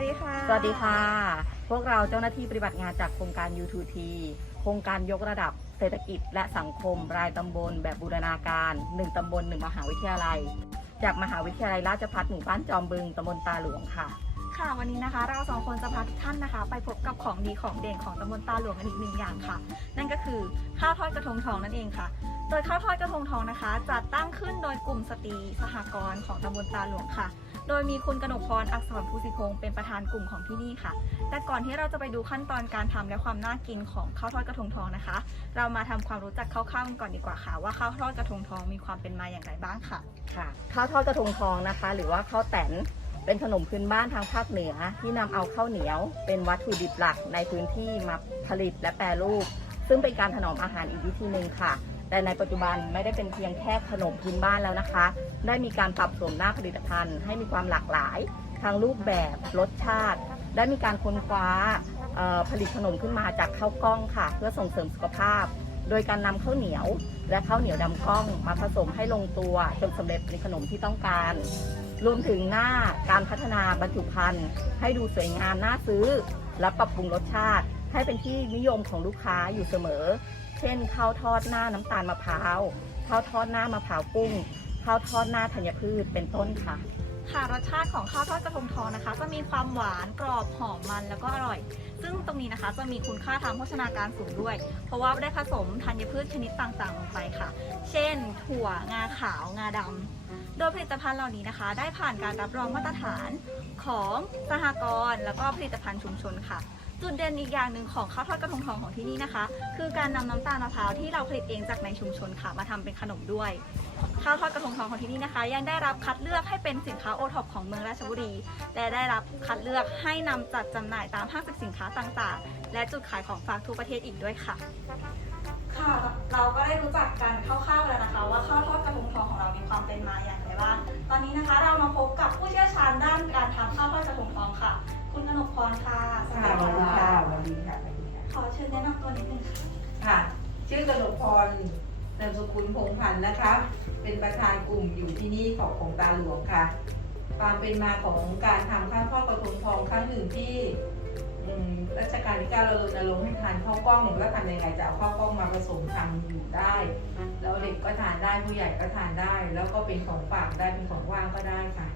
วัสดีค่ะ สวัสดีค่ะ พวกเราเจ้าหน้าที่ปฏิบัติงานจากโครงการ U2T โครงการยกระดับเศรษฐกิจและสังคมรายตำบลแบบบูรณาการ 1 ตำบล 1 มหาวิทยาลัย จากมหาวิทยาลัยราชภัฏหมู่บ้านจอมบึงตำบลตาหลวงค่ะ ค่ะ วันนี้นะคะ เราสองคนจะพาทุกท่านนะคะ ไปพบกับของดีของเด่นของตำบลตาหลวงกันอีกหนึ่งอย่างค่ะ นั่นก็คือข้าวทอดกระทงทองนั่นเองค่ะ โดยข้าวทอดกระทงทองนะคะจัดตั้งขึ้นโดยกลุ่มสตรีสหกรณ์ของตำบลตาหลวงค่ะ โดยมีคุณกนกพรอักษรภูสิพงศ์เป็นประธานกลุ่มของที่นี่ค่ะ แต่ก่อนที่เราจะไปดูขั้นตอนการทำและความน่ากินของข้าวทอดกระทงทองนะคะ เรามาทำความรู้จักคร่าวๆก่อนดีกว่าค่ะ ว่าข้าวทอดกระทงทองมีความเป็นมาอย่างไรบ้างค่ะ ค่ะ ข้าวทอดกระทงทองนะคะ หรือว่าข้าวแตน เป็นขนมพื้นบ้านทางภาคเหนือ ที่นำเอาข้าวเหนียว เป็นวัตถุดิบหลักในพื้นที่มาผลิตและแปรรูป ซึ่งเป็นการถนอมอาหารอีกวิธีหนึ่งค่ะ แต่ในปัจจุบันไม่ได้เป็นเพียงแค่ขนมพื้นบ้านแล้วนะคะ ได้มีการปรับโฉมหน้าผลิตภัณฑ์ให้มีความหลากหลาย ทางรูปแบบรสชาติ ได้มีการค้นคว้าผลิตขนมขึ้นมาจากข้าวกล้องค่ะ เพื่อส่งเสริมสุขภาพ โดยการนำข้าวเหนียว และข้าวเหนียวดำกล้อง มาผสมให้ลงตัวจนสำเร็จเป็นขนมที่ต้องการ รวมถึงหน้าการพัฒนาบรรจุภัณฑ์ให้ดูสวยงามน่าซื้อ และปรับปรุงรสชาติ ให้เป็นที่นิยมของลูกค้าอยู่เสมอ เช่นข้าวทอดหน้าน้ำตาลมะพร้าวข้าวทอดหน้ามะพร้าวกุ้งข้าวทอดหน้าธัญพืชเป็นต้นค่ะ ค่ะรสชาติของข้าวทอดกระทงทองนะคะ จะมีความหวานกรอบหอมมันแล้วก็อร่อย ซึ่งตรงนี้นะคะจะมีคุณค่าทางโภชนาการสูงด้วย เพราะว่าได้ผสมธัญพืชชนิดต่างๆลงไปค่ะ เช่น ถั่วงาขาวงาดำโดยผลิตภัณฑ์เหล่านี้นะคะ ได้ผ่านการรับรองมาตรฐานของสหกรณ์แล้วก็ผลิตภัณฑ์ชุมชนค่ะจุดเด่นอีกอย่างหนึ่งของข้าวทอดกระทงทองของที่นี่นะคะ คือการนำน้ำตาลมะพร้าวที่เราผลิตเองจากในชุมชนค่ะ มาทำเป็นขนมด้วย ข้าวทอดกระทงทองของที่นี่นะคะ ยังได้รับคัดเลือกให้เป็นสินค้าโอท็อปของเมืองราชบุรี และได้รับคัดเลือกให้นำจัดจำหน่ายตามห้างสรรพสินค้าต่างๆ และจุดขายของฝากทั่วประเทศอีกด้วยค่ะ ค่ะเราก็ได้รู้จักกันคร่าวๆแล้วนะคะ ว่าข้าวทอดกระทงทองของเรามีความเป็นมาอย่างไรบ้างตอนนี้นะคะเรามาพบกับผู้เชี่ยวชาญด้านการทำข้าวทอดกระทงทองค่ะ คุณกนกพรค่ะสวัสค่ะสวัสดีดีค่ะค่ะสวัสดีค่ะสวัสดีค่ะขอเชิญแนะนำตัวนิดนึงค่ะค่ะชื่อกนกพรนามสกุลพงพันธ์นะคะ เป็นประธานกลุ่มอยู่ที่นี่ของของตาหลวงค่ะ ความเป็นมาของการทำข้าวทอดกระทงทองครั้งหนึ่งที่รัชกาลที่เก้าเรารณรงค์ให้ทานข้าวกล้องแล้วทำยังไงจะเอาข้าวกล้องมาผสมทำอยู่ได้ แล้วเด็กก็ทานได้ผู้ใหญ่ก็ทานได้ แล้วก็เป็นของฝากได้เป็นของว่างก็ได้ค่ะ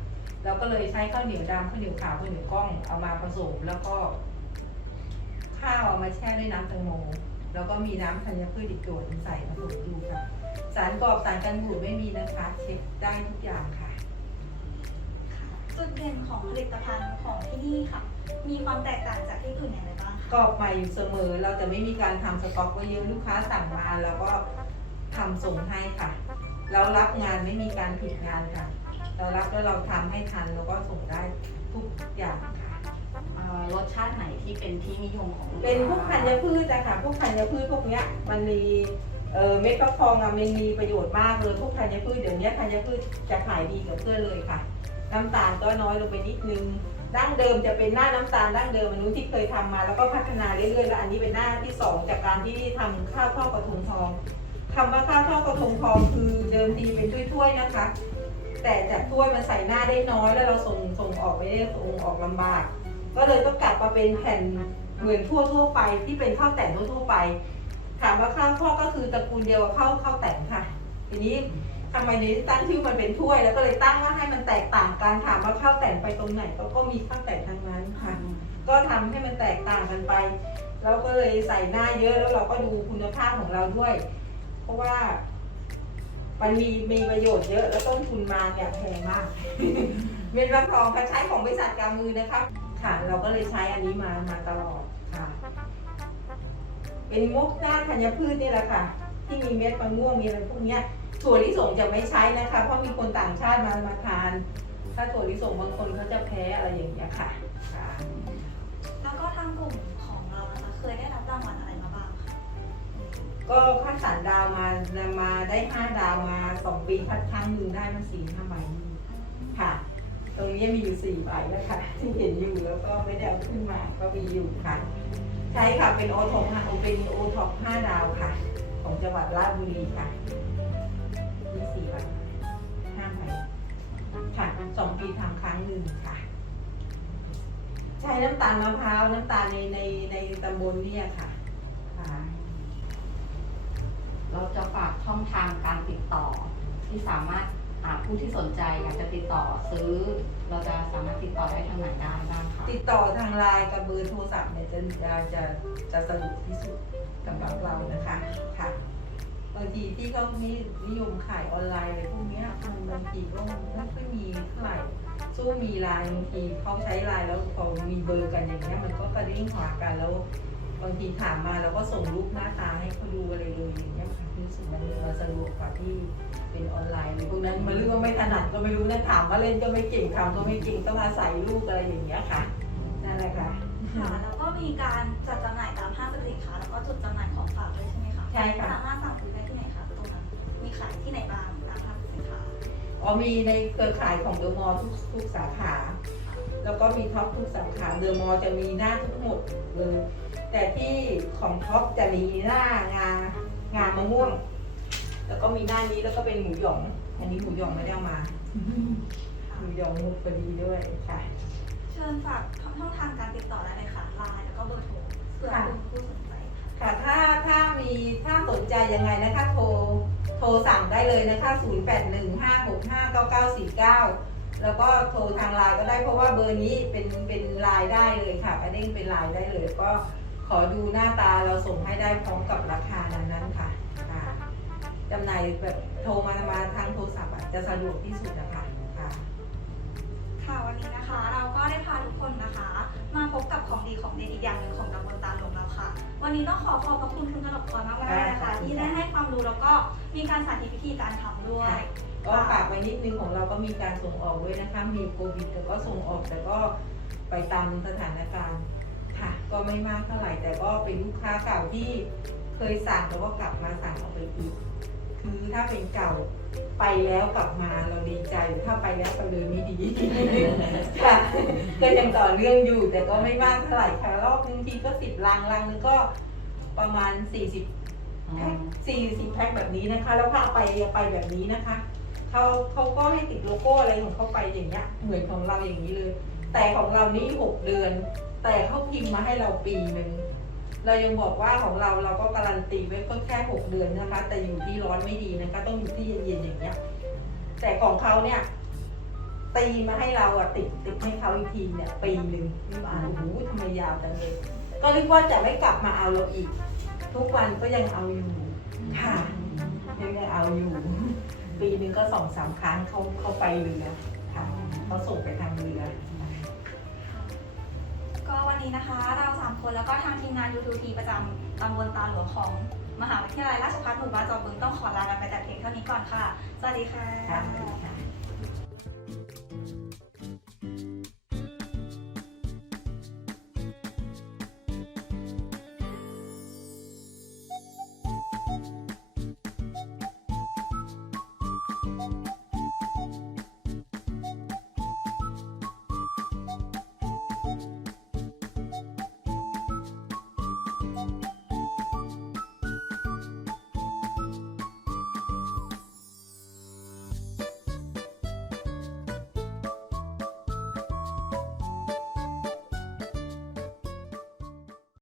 เราก็เลยใช้ข้าวเหนียวดำข้าวเหนียวขาวข้าวเหนียวกล้องเอามาผสมแล้วก็ ข้าวเอามาแช่ด้วยน้ำแตงโมแล้วก็มีน้ำธัญพืชอีกตัวนึงใส่ผสมดูค่ะ สารกรอบสารกันบูดไม่มีนะคะ เช็คได้ทุกอย่างค่ะ จุดเด่นของผลิตภัณฑ์ของที่นี่ค่ะ มีความแตกต่างจากที่อื่นอย่างไรบ้างคะกรอบใหม่อยู่เสมอ เราจะไม่มีการทำสต็อกไว้เยอะลูกค้าสั่งมาแล้วก็ทำส่งให้ค่ะ เรารับงานไม่มีการผิดงานค่ะ เรารับแล้วเราทำให้ทันแล้วก็ส่งได้ทุกอย่างค่ะ เอ่อรสชาติไหนที่เป็นที่นิยมของลูเป็นพวกค้าธัญพืชอะค่ะพวกธัญพืชพวกเนี้ยมันมี เออเม็ดฟักทองอะมันมีประโยชน์มากเลยพวกธัญพืชเดี๋ยวนี้ธัญพืชจะขายดีกับเพื่อนเลยค่ะ น้ำตาลก็น้อยลงไปนิดนึงดั้งเดิมจะเป็นหน้าน้ำตาลดั้งเดิมมนุษย์ที่เคยทำมา แล้วก็พัฒนาเรื่อยๆแล้วอันนี้เป็นหน้าที่สองจากการที่ทำข้าวทอดกระทงทองคำว่าข้าวทอดกระทงทองคือเดิมทีเป็นถ้วยๆนะคะ แต่จากถ้วยมันใส่หน้าได้น้อยแล้วเราส่งส่งออกไม่ได้ส่งออกลำบาก ก็เลยต้องกลับมาเป็นแผ่นเหมือนทั่วทั่วๆไปที่เป็นข้าวแต่นทั่วๆไป ถามว่าข้าวทอก็คือตระกูลเดียวกับข้าวข้าวแต่นค่ะ ทีนี้ทำไมนี้ตั้งชื่อมันเป็นถ้วย แล้วก็เลยตั้งว่าให้มันแตกต่างกันถามว่าข้าวแต่นไปตรงไหน ก็ก็มีข้าวแต่นทั้งนั้นค่ะ ก็ทำให้มันแตกต่างกันไปแล้วก็เลยใส่หน้าเยอะแล้วเราก็ดูคุณภาพของเราด้วย เพราะว่ามันมีมีประโยชน์เยอะแล้วต้นทุนมาเนี่ยแพงมาก เม็ดฟักทองค่ะใช้ของบริษัทกามือนะคะค่ะเราก็เลยใช้อันนี้มามาตลอด เป็นมุกหน้าธัญพืชนี่แหละค่ะ ที่มีเม็ดมะม่วงมีอะไรพวกเนี้ยถั่วลิสงจะไม่ใช้นะคะ เพราะมีคนต่างชาติมามาทาน ถ้าถั่วลิสงบางคนเขาจะแพ้อะไรอย่างเงี้ยค่ะค่ะแล้วก็ทางกลุ่มของเรานะคะเคยได้รับรางวัลอะไรมาบ้างคะก็คัดสรรดาวมามาได้ห้าดาวมาสองปีคัดครั้งหนึ่งได้มาสี่ห้าใบนี่ค่ะ ตรงนี้มีอยู่สี่ใบแล้วค่ะที่เห็นอยู่แล้วก็ไม่ได้เอาขึ้นมาก็มีอยู่ค่ะ ใช่ค่ะเป็นโอท็อปเป็นโอท็อปห้าดาวค่ะ ของจังหวัดราชบุรีค่ะมีสี่ใบห้าใบค่ะสองปีทำครั้งหนึ่งค่ะ ใช้น้ำตาลมะพร้าวน้ำตาลในในในตำบลเนี่ยค่ะค่ะเราจะฝากช่องทางการติดต่อที่สามารถอ่าผู้ที่สนใจอยากจะติดต่อซื้อเราจะ ติดต่อได้ทางไหนได้บ้างคะติดต่อทางไลน์กับเบอร์โทรศัพท์เนี่ยจะจะจะจะสะดวกที่สุดสำหรับเรานะคะค่ะบางทีที่เขามีนิยมขายออนไลน์อะไรพวกเนี้ยมันบางทีก็ไม่ค่อยมีเท่าไหร่สู้มีไลน์บางทีเขาใช้ไลน์แล้วพอมีเบอร์กันอย่างเงี้ยมันก็กระดิ่งหากันแล้ว บางทีถามมาเราก็ส่งรูปหน้าตาให้เขาดูอะไรเลยอย่างเงี้ยค่ะรู้สึกมันมันสะดวกกว่าที่เป็นออนไลน์หรือพวกนั้นมันเรื่องว่าไม่ถนัดก็ไม่รู้นะถามว่าเล่นก็ไม่เก่งทำก็ไม่เก่งต้องอาศัยลูกอะไรอย่างเงี้ยค่ะนั่นแหละค่ะค่ะแล้วก็มีการจัดจำหน่ายตามห้างสรรพสินค้าแล้วก็จุดจำหน่ายของฝากด้วยใช่ไหมคะใช่ค่ะสามารถสั่งซื้อได้ที่ไหนคะตรงนั้นมีขายที่ไหนบ้างตามห้างสรรพสินค้าอ๋อมีในเครือข่ายของเดอะมอลล์ทุกทุกสาขา แล้วก็มีท็อปทุกสาขาเดอะมอลล์จะมีหน้าทุกหมดเลย แต่ที่ของท็อปจะมีหน้างางามะม่วง แล้วก็มีหน้านี้แล้วก็เป็นหมูหยอง อันนี้หมูหยองไม่ได้เอามาหมูหยองหมดพอดีด้วยค่ะ เชิญฝากช่องทางการติดต่อได้เลยค่ะไลน์แล้วก็เบอร์โทรเพื่อค่ะคุณผู้สนใจค่ะค่ะถ้าถ้ามีถ้าสนใจยังไงนะคะโทรโทรสั่งได้เลยนะคะ 0815659949 แล้วก็โทรทางไลน์ก็ได้เพราะว่าเบอร์นี้เป็นเป็นไลน์ได้เลยค่ะกระเด้งเป็นไลน์ได้เลยก็ ขอดูหน้าตาเราส่งให้ได้พร้อมกับราคานั้นๆค่ะค่ะจำหน่ายแบบโทรมามาทางโทรศัพท์อะจะสะดวกที่สุดนะคะค่ะค่ะวันนี้นะคะ เราก็ได้พาทุกคนนะคะ มาพบกับของดีของเด็ดอีกอย่างหนึ่งของตำบลตาหลวงเราค่ะ วันนี้ต้องขอขอบพระคุณคุณกนกพรมากๆเลยนะคะ ที่ได้ให้ความรู้แล้วก็มีการสาธิตวิธีการทำด้วยก็ฝากไว้นิดนึงของเราก็มีการส่งออกด้วยนะคะ มีโควิดแต่ก็ส่งออกแต่ก็ไปตามสถานการณ์ค่ะ ก็ไม่มากเท่าไหร่แต่ก็เป็นลูกค้าเก่าที่เคยสั่งแล้วก็กลับมาสั่งเอาไปอีกคือถ้าเป็นเก่าไปแล้วกลับมาเราดีใจถ้าไปแล้วไปเลยไม่ดีค่ะก็ยังต่อเรื่องอยู่ แต่ก็ไม่มากเท่าไหร่ค่ะรอบนึงทีก็สิบลังลังนึงก็ประมาณสี่สิบแพ็คสี่สิบแพ็คแบบนี้นะคะ แล้วพาไปไปแบบนี้นะคะเขาเขาก็ให้ติดโลโก้อะไรของเขาไปอย่างเงี้ยเหมือนของเราอย่างนี้เลย แต่ของเรานี่หกเดือน แต่เขาพิมพ์มาให้เราปีหนึ่งเรายังบอกว่าของเราเราก็การันตีไว้ก็แค่หกเดือนนะคะ แต่อยู่ที่ร้อนไม่ดีนะคะ ต้องอยู่ที่เย็นๆอย่างเงี้ย แต่ของเขาเนี่ย ตีมาให้เราอะติดติดให้เขาอีกทีเนี่ยปีหนึ่งนี่ว่าโอ้โหทำไมยาวจังเลยก็นึกว่าจะไม่กลับมาเอาเราอีก ทุกวันก็ยังเอาอยู่ค่ะยังยังเอาอยู่ ปีหนึ่งก็สองสามครั้งเขาเขาไปเรือค่ะเขาส่งไปทางเรือ ก็วันนี้นะคะเราสามคนแล้วก็ทางทีมงาน U2T ประจำตำบลตาหลวงของมหาวิทยาลัยราชภัฏหมู่บ้านจอมบึงต้องขอลากันไปแต่เพียงเท่านี้ก่อนค่ะ สวัสดีค่ะ